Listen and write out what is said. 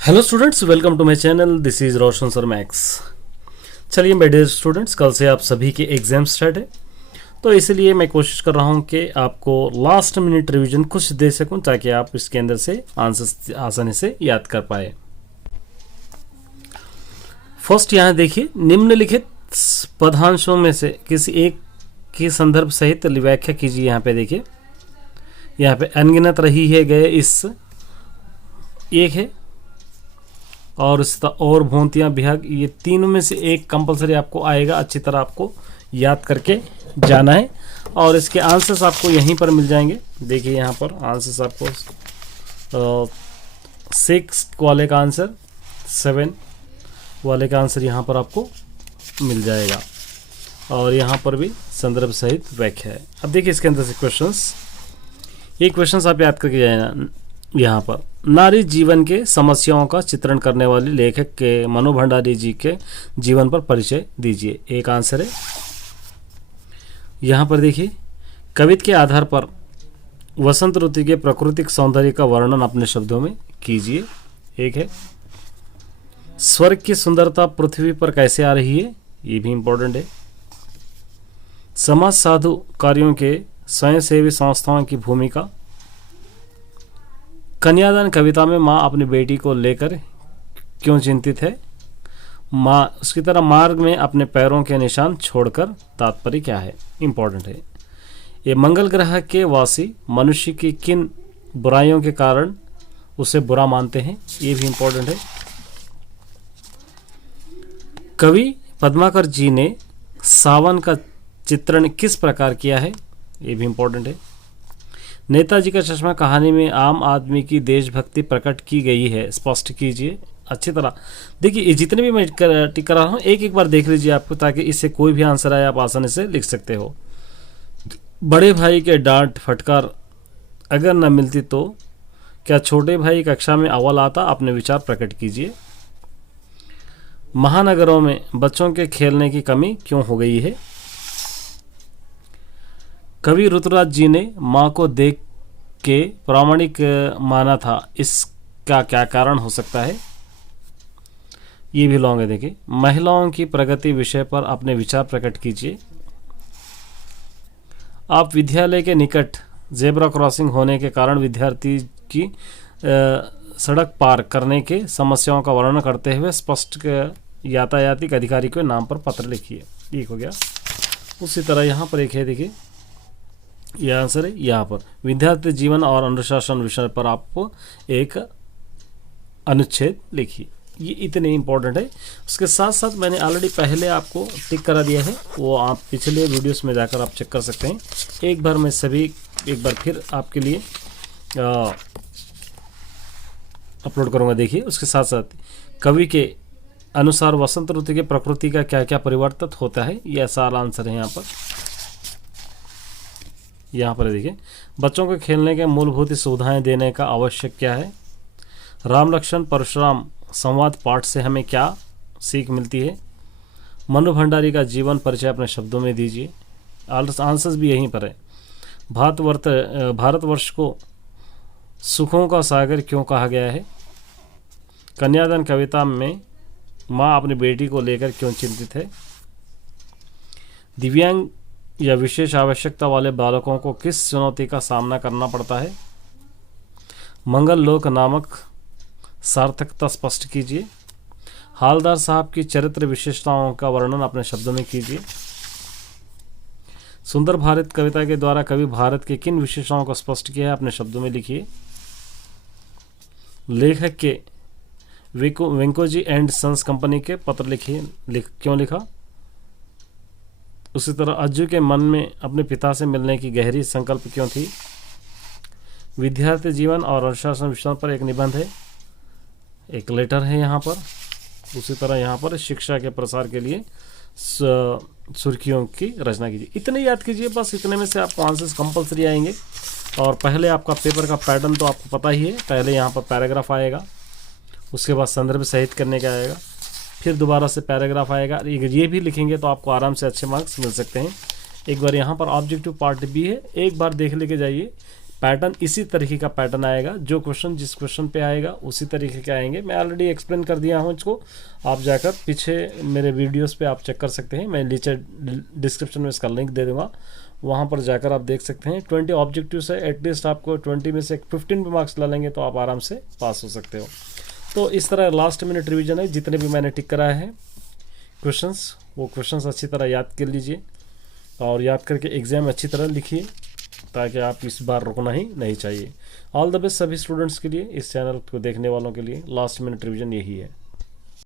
Hello students, welcome to my channel. This is Roshan sir Max. चलिए मेरे dear students, कल से आप सभी के एग्ज़ाम स्टार्ट है, तो इसलिए मैं कोशिश कर रहा हूं कि आपको लास्ट मिनट रिवीजन कुछ दे सकूं ताकि आप इसके अंदर से आंसर आसानी से याद कर पाए। फर्स्ट यहाँ देखिए, निम्नलिखित पदांशों में से किसी एक की संदर्भ सहित व्याख्या कीजिए। यहाँ पे देखिए, यहाँ पे अनगिनत रही है गए इस एक है और इसका और भूंतियाँ विभाग, ये तीनों में से एक कंपलसरी आपको आएगा। अच्छी तरह आपको याद करके जाना है और इसके आंसर्स आपको यहीं पर मिल जाएंगे। देखिए यहाँ पर आंसर्स आपको 6 वाले का आंसर, 7 वाले का आंसर यहाँ पर आपको मिल जाएगा और यहाँ पर भी संदर्भ सहित व्याख्या है। अब देखिए इसके अंदर से क्वेश्चंस, ये क्वेश्चंस आप याद करके जाना। यहाँ पर नारी जीवन के समस्याओं का चित्रण करने वाले लेखक के मनु भंडारी जी के जीवन पर परिचय दीजिए, एक आंसर है। यहाँ पर देखिए, कविता के आधार पर वसंत ऋतु के प्राकृतिक सौंदर्य का वर्णन अपने शब्दों में कीजिए, एक है। स्वर्ग की सुंदरता पृथ्वी पर कैसे आ रही है, ये भी इंपॉर्टेंट है। समाज साधु कार्यों के स्वयंसेवी संस्थाओं की भूमिका। कन्यादान कविता में माँ अपनी बेटी को लेकर क्यों चिंतित है। माँ उसकी तरह मार्ग में अपने पैरों के निशान छोड़कर तात्पर्य क्या है, इंपॉर्टेंट है। ये मंगल ग्रह के वासी मनुष्य की किन बुराइयों के कारण उसे बुरा मानते हैं, ये भी इंपॉर्टेंट है। कवि पद्माकर जी ने सावन का चित्रण किस प्रकार किया है, ये भी इंपॉर्टेंट है। नेताजी का चश्मा कहानी में आम आदमी की देशभक्ति प्रकट की गई है, स्पष्ट कीजिए। अच्छी तरह देखिए, ये जितने भी मैं टिक कर रहा हूँ एक एक बार देख लीजिए आपको, ताकि इससे कोई भी आंसर आए आप आसानी से लिख सकते हो। बड़े भाई के डांट फटकार अगर न मिलती तो क्या छोटे भाई कक्षा में अव्वल आता, अपने विचार प्रकट कीजिए। महानगरों में बच्चों के खेलने की कमी क्यों हो गई है। कवि ऋतुराज जी ने माँ को देख के प्रामाणिक माना था, इसका क्या कारण हो सकता है, ये भी लॉन्ग है। देखिए, महिलाओं की प्रगति विषय पर अपने विचार प्रकट कीजिए। आप विद्यालय के निकट जेब्रा क्रॉसिंग होने के कारण विद्यार्थी की सड़क पार करने के समस्याओं का वर्णन करते हुए स्पष्ट यातायातिक अधिकारी के नाम पर पत्र लिखिए, ठीक हो गया। उसी तरह यहाँ पर एक है, देखिए यह आंसर है। यहाँ पर विद्यार्थी जीवन और अनुशासन विषय पर आपको एक अनुच्छेद लिखिए, ये इतने इंपॉर्टेंट है। उसके साथ साथ मैंने ऑलरेडी पहले आपको टिक करा दिया है, वो आप पिछले वीडियोस में जाकर आप चेक कर सकते हैं। एक बार मैं सभी एक बार फिर आपके लिए अपलोड करूँगा। देखिए, उसके साथ साथ कवि के अनुसार वसंत ऋतु के प्रकृति का क्या क्या परिवर्तित होता है, यह सारा आंसर है यहाँ पर देखिए। बच्चों को खेलने के मूलभूत सुविधाएं देने का आवश्यक क्या है। राम लक्ष्मण परशुराम संवाद पाठ से हमें क्या सीख मिलती है। मनु भंडारी का जीवन परिचय अपने शब्दों में दीजिए, आंसर्स भी यहीं पर है। भारतवर्ष को सुखों का सागर क्यों कहा गया है। कन्यादान कविता में माँ अपनी बेटी को लेकर क्यों चिंतित है। दिव्यांग या विशेष आवश्यकता वाले बालकों को किस चुनौती का सामना करना पड़ता है। मंगल लोक नामक सार्थकता स्पष्ट कीजिए। हालदार साहब की चरित्र विशेषताओं का वर्णन अपने शब्दों में कीजिए। सुंदर भारत कविता के द्वारा कवि भारत के किन विशेषताओं को स्पष्ट किया है, अपने शब्दों में लिखिए। लेखक के वेंकोजी एंड सन्स कंपनी के पत्र लिखिए, क्यों लिखा। उसी तरह अज्जू के मन में अपने पिता से मिलने की गहरी संकल्प क्यों थी। विद्यार्थी जीवन और अनुशासन विषय पर एक निबंध है, एक लेटर है यहाँ पर। उसी तरह यहाँ पर शिक्षा के प्रसार के लिए सुर्खियों की रचना कीजिए। इतने याद कीजिए, बस इतने में से आपको आंसर्स कंपलसरी आएंगे। और पहले आपका पेपर का पैटर्न तो आपको पता ही है, पहले यहाँ पर पैराग्राफ आएगा, उसके बाद संदर्भ सहित करने का आएगा, फिर दोबारा से पैराग्राफ आएगा। ये भी लिखेंगे तो आपको आराम से अच्छे मार्क्स मिल सकते हैं। एक बार यहाँ पर ऑब्जेक्टिव पार्ट भी है, एक बार देख लेके जाइए। पैटर्न इसी तरीके का पैटर्न आएगा, जो क्वेश्चन जिस क्वेश्चन पे आएगा उसी तरीके के आएंगे। मैं ऑलरेडी एक्सप्लेन कर दिया हूँ इसको, आप जाकर पीछे मेरे वीडियोस पे आप चेक कर सकते हैं। मैं नीचे डिस्क्रिप्शन में इसका लिंक दे दूँगा, वहाँ पर जाकर आप देख सकते हैं। 20 ऑब्जेक्टिव्स है, एटलीस्ट आपको 20 में से 15 पे मार्क्स ला लेंगे तो आप आराम से पास हो सकते हो। तो इस तरह लास्ट मिनट रिवीजन है, जितने भी मैंने टिक कराए हैं क्वेश्चंस, वो क्वेश्चंस अच्छी तरह याद कर लीजिए और याद करके एग्ज़ाम अच्छी तरह लिखिए, ताकि आप इस बार रुकना ही नहीं चाहिए। ऑल द बेस्ट सभी स्टूडेंट्स के लिए, इस चैनल को देखने वालों के लिए लास्ट मिनट रिवीजन यही है।